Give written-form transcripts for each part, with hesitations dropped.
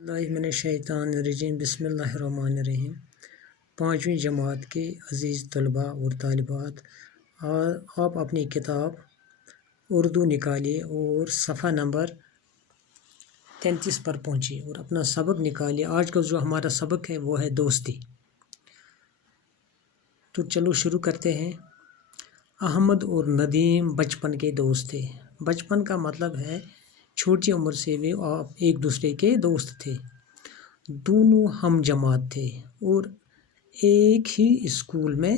اللہ من الشیطان الرجیم بسم اللہ الرحمن الرحیم۔ پانچویں جماعت کے عزیز طلباء اور طالبات، آپ اپنی کتاب اردو نکالیے اور صفحہ نمبر 33 پر پہنچیے اور اپنا سبق نکالیے۔ آج کا جو ہمارا سبق ہے وہ ہے دوستی۔ تو چلو شروع کرتے ہیں۔ احمد اور ندیم بچپن کے دوست تھے۔ بچپن کا مطلب ہے چھوٹی عمر سے وہ ایک دوسرے کے دوست تھے۔ دونوں ہم جماعت تھے اور ایک ہی اسکول میں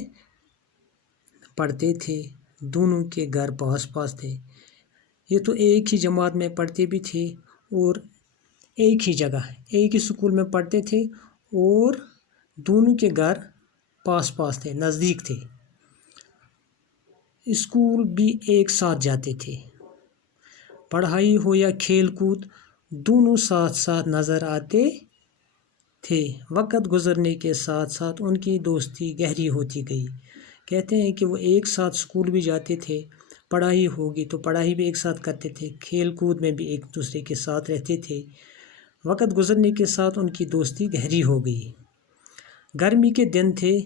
پڑھتے تھے۔ دونوں کے گھر پاس پاس تھے۔ یہ تو ایک ہی جماعت میں پڑھتے بھی تھے اور ایک ہی جگہ ایک ہی اسکول میں پڑھتے تھے اور دونوں کے گھر پاس پاس تھے، نزدیک تھے۔ اسکول بھی ایک ساتھ جاتے تھے۔ پڑھائی ہو یا کھیل کود دونوں ساتھ ساتھ نظر آتے تھے۔ وقت گزرنے کے ساتھ ساتھ ان کی دوستی گہری ہوتی گئی۔ کہتے ہیں کہ وہ ایک ساتھ اسکول بھی جاتے تھے، پڑھائی ہوگی تو پڑھائی بھی ایک ساتھ کرتے تھے، کھیل کود میں بھی ایک دوسرے کے ساتھ رہتے تھے۔ وقت گزرنے کے ساتھ ان کی دوستی گہری ہو گئی۔ گرمی کے دن تھے،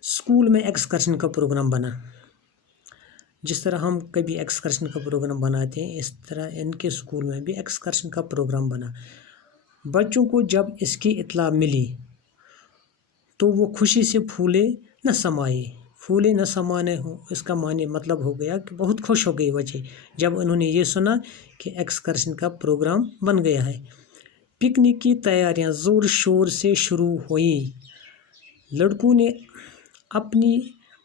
اسکول میں ایکسکرشن کا پروگرام بنا۔ جس طرح ہم کبھی ایکسکرشن کا پروگرام بناتے ہیں، اس طرح ان کے اسکول میں بھی ایکسکرشن کا پروگرام بنا۔ بچوں کو جب اس کی اطلاع ملی تو وہ خوشی سے پھولے نہ سمائے۔ پھولے نہ سمانے ہوں، اس کا معنی مطلب ہو گیا کہ بہت خوش ہو گئے بچے جب انہوں نے یہ سنا کہ ایکسکرشن کا پروگرام بن گیا ہے۔ پکنک کی تیاریاں زور شور سے شروع ہوئیں۔ لڑکوں نے اپنی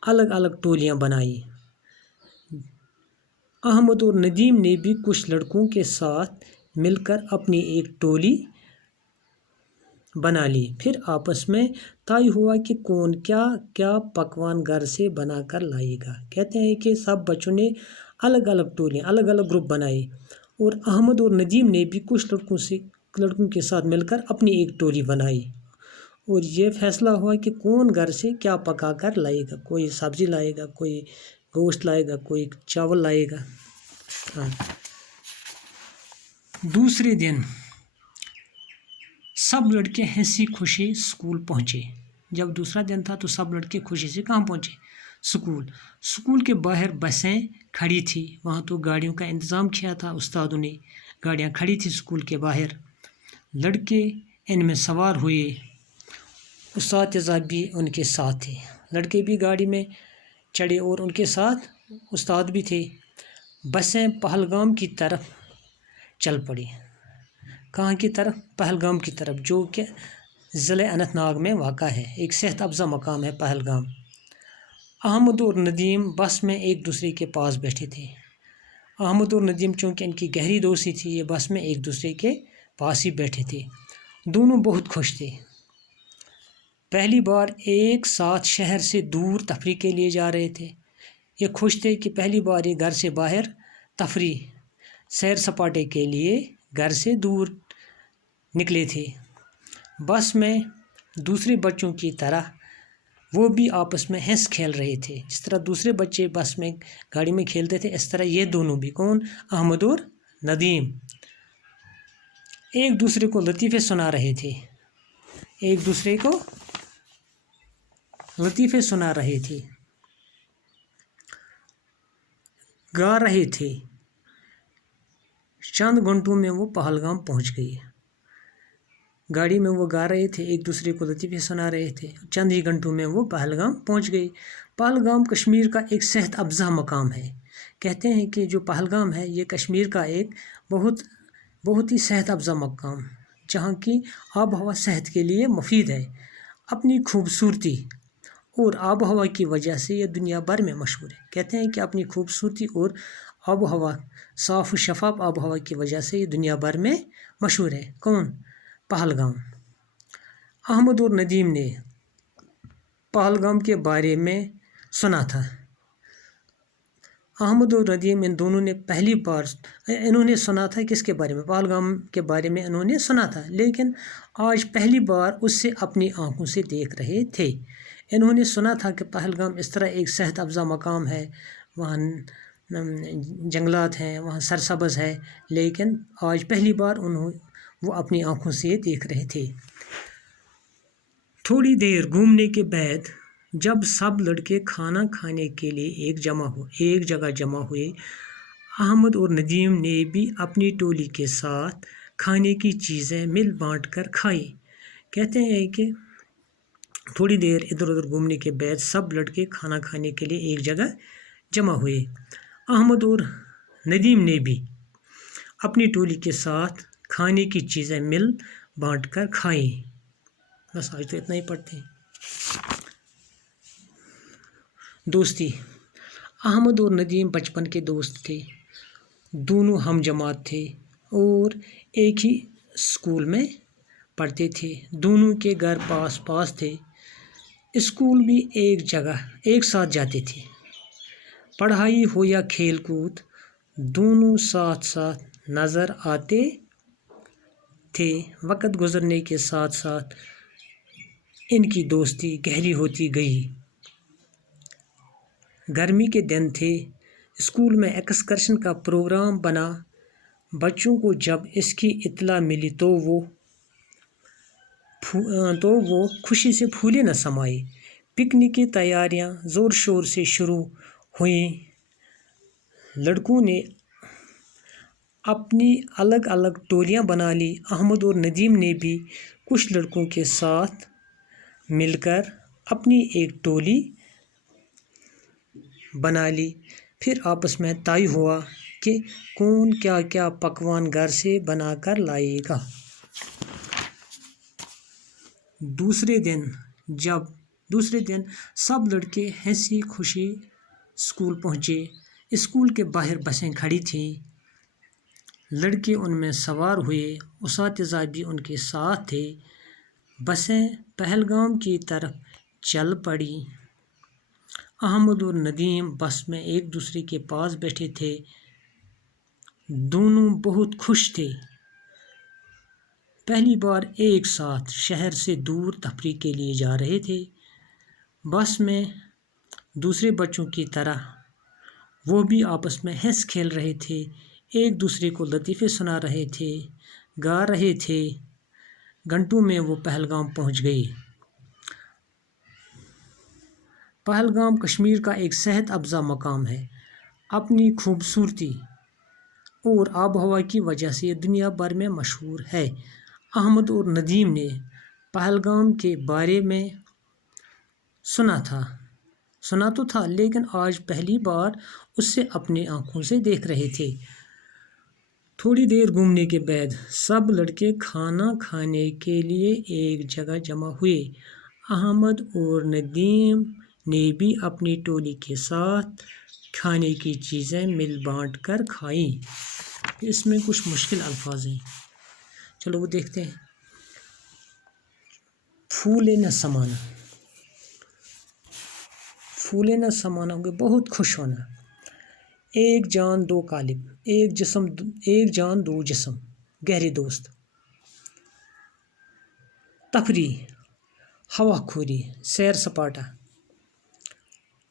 الگ الگ ٹولیاں بنائیں۔ احمد اور ندیم نے بھی کچھ لڑکوں کے ساتھ مل کر اپنی ایک ٹولی بنا لی۔ پھر آپس میں طے ہوا کہ کون کیا کیا پکوان گھر سے بنا کر لائے گا۔ کہتے ہیں کہ سب بچوں نے الگ الگ ٹولیاں، الگ الگ گروپ بنائے اور احمد اور ندیم نے بھی کچھ لڑکوں کے ساتھ مل کر اپنی ایک ٹولی بنائی اور یہ فیصلہ ہوا کہ کون گھر سے کیا پکا کر لائے گا۔ کوئی سبزی لائے گا، کوئی گوشت لائے گا، کوئی چاول لائے گا۔ دوسرے دن سب لڑکے ہنسی خوشی اسکول پہنچے۔ جب دوسرا دن تھا تو سب لڑکے خوشی سے کہاں پہنچے؟ اسکول کے باہر بسیں کھڑی تھی۔ وہاں تو گاڑیوں کا انتظام کیا تھا استادوں نے، گاڑیاں کھڑی تھی اسکول کے باہر۔ لڑکے ان میں سوار ہوئے، اساتذہ بھی ان کے ساتھ تھے۔ لڑکے بھی گاڑی میں چڑھے اور ان کے ساتھ استاد بھی تھے۔ بسیں پہلگام کی طرف چل پڑی۔ کہاں کی طرف؟ پہلگام کی طرف، جو کہ ضلع اننت ناگ میں واقع ہے۔ ایک صحت افزا مقام ہے پہلگام۔ احمد اور ندیم بس میں ایک دوسرے کے پاس بیٹھے تھے۔ احمد اور ندیم چونکہ ان کی گہری دوستی تھی، یہ بس میں ایک دوسرے کے پاس ہی بیٹھے تھے۔ دونوں بہت خوش تھے۔ پہلی بار ایک ساتھ شہر سے دور تفریح کے لیے جا رہے تھے۔ یہ خوش تھے کہ پہلی بار یہ گھر سے باہر تفریح، سیر سپاٹے کے لیے گھر سے دور نکلے تھے۔ بس میں دوسرے بچوں کی طرح وہ بھی آپس میں ہنس کھیل رہے تھے۔ جس طرح دوسرے بچے بس میں گاڑی میں کھیلتے تھے، اس طرح یہ دونوں بھی، کون؟ احمد اور ندیم، ایک دوسرے کو لطیفے سنا رہے تھے۔ ایک دوسرے کو لطیفے سنا رہے تھے، گا رہے تھے۔ چند گھنٹوں میں وہ پہلگام پہنچ گئے۔ گاڑی میں وہ گا رہے تھے، ایک دوسرے کو لطیفے سنا رہے تھے۔ چند ہی گھنٹوں میں وہ پہلگام پہنچ گئے۔ پہلگام کشمیر کا ایک صحت افزا مقام ہے۔ کہتے ہیں کہ جو پہلگام ہے یہ کشمیر کا ایک بہت ہی صحت افزا مقام، جہاں کی آب و ہوا صحت کے لیے مفید ہے۔ اپنی خوبصورتی اور آب و ہوا کی وجہ سے یہ دنیا بھر میں مشہور ہے۔ کہتے ہیں کہ اپنی خوبصورتی اور آب و ہوا، صاف و شفاف آب و ہوا کی وجہ سے یہ دنیا بھر میں مشہور ہے۔ کون؟ پہلگام۔ احمد اور ندیم نے پہلگام کے بارے میں سنا تھا۔ احمد اور ندیم ان دونوں نے پہلی بار انہوں نے سنا تھا کس کے بارے میں؟ پہلگام کے بارے میں انہوں نے سنا تھا، لیکن آج پہلی بار اس سے اپنی آنکھوں سے دیکھ رہے تھے۔ انہوں نے سنا تھا کہ پہلگام اس طرح ایک صحت افزا مقام ہے، وہاں جنگلات ہیں، وہاں سرسبز ہے، لیکن آج پہلی بار وہ اپنی آنکھوں سے دیکھ رہے تھے۔ تھوڑی دیر گھومنے کے بعد جب سب لڑکے کھانا کھانے کے لیے ایک جگہ جمع ہوئے، احمد اور ندیم نے بھی اپنی ٹولی کے ساتھ کھانے کی چیزیں مل بانٹ کر کھائی۔ کہتے ہیں کہ تھوڑی دیر ادھر ادھر گھومنے کے بعد سب لڑکے کھانا کھانے کے لیے ایک جگہ جمع ہوئے، احمد اور ندیم نے بھی اپنی ٹولی کے ساتھ کھانے کی چیزیں مل بانٹ کر کھائیں۔ بس آج تو اتنا ہی پڑھتے ہیں۔ دوستی۔ احمد اور ندیم بچپن کے دوست تھے، دونوں ہم جماعت تھے اور ایک ہی اسکول میں پڑھتے تھے۔ دونوں کے گھر پاس پاس تھے، اسکول بھی ایک ساتھ جاتے تھے۔ پڑھائی ہو یا کھیل کود، دونوں ساتھ ساتھ نظر آتے تھے۔ وقت گزرنے کے ساتھ ساتھ ان کی دوستی گہری ہوتی گئی۔ گرمی کے دن تھے، اسکول میں ایکسکرشن کا پروگرام بنا۔ بچوں کو جب اس کی اطلاع ملی تو وہ خوشی سے پھولے نہ سمائے۔ پکنک کی تیاریاں زور شور سے شروع ہوئیں۔ لڑکوں نے اپنی الگ الگ ٹولیاں بنا لی۔ احمد اور ندیم نے بھی کچھ لڑکوں کے ساتھ مل کر اپنی ایک ٹولی بنا لی۔ پھر آپس میں طے ہوا کہ کون کیا کیا پکوان گھر سے بنا کر لائے گا۔ دوسرے دن سب لڑکے ہنسی خوشی اسکول پہنچے۔ اسکول کے باہر بسیں کھڑی تھیں، لڑکے ان میں سوار ہوئے، اساتذہ بھی ان کے ساتھ تھے۔ بسیں پہلگام کی طرف چل پڑیں۔ احمد اور ندیم بس میں ایک دوسرے کے پاس بیٹھے تھے، دونوں بہت خوش تھے، پہلی بار ایک ساتھ شہر سے دور تفریح کے لیے جا رہے تھے۔ بس میں دوسرے بچوں کی طرح وہ بھی آپس میں ہنس کھیل رہے تھے، ایک دوسرے کو لطیفے سنا رہے تھے، گا رہے تھے۔ گھنٹوں میں وہ پہلگام پہنچ گئے۔ پہلگام کشمیر کا ایک صحت افزا مقام ہے۔ اپنی خوبصورتی اور آب و ہوا کی وجہ سے یہ دنیا بھر میں مشہور ہے۔ احمد اور ندیم نے پہلگام کے بارے میں سنا تو تھا، لیکن آج پہلی بار اسے اپنی آنکھوں سے دیکھ رہے تھے۔ تھوڑی دیر گھومنے کے بعد سب لڑکے کھانا کھانے کے لیے ایک جگہ جمع ہوئے۔ احمد اور ندیم نے بھی اپنی ٹولی کے ساتھ کھانے کی چیزیں مل بانٹ کر کھائیں۔ اس میں کچھ مشکل الفاظ ہیں، چلو وہ دیکھتے ہیں۔ پھولے نہ سمانا۔ پھولے نہ سمانا ہو گیا بہت خوش ہونا۔ ایک جان دو قالب، ایک جان دو جسم، گہرے دوست۔ تفریح، ہوا خوری، سیر سپاٹا۔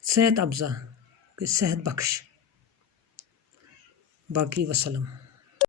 صحت افزا، صحت بخش۔ باقی وسلم۔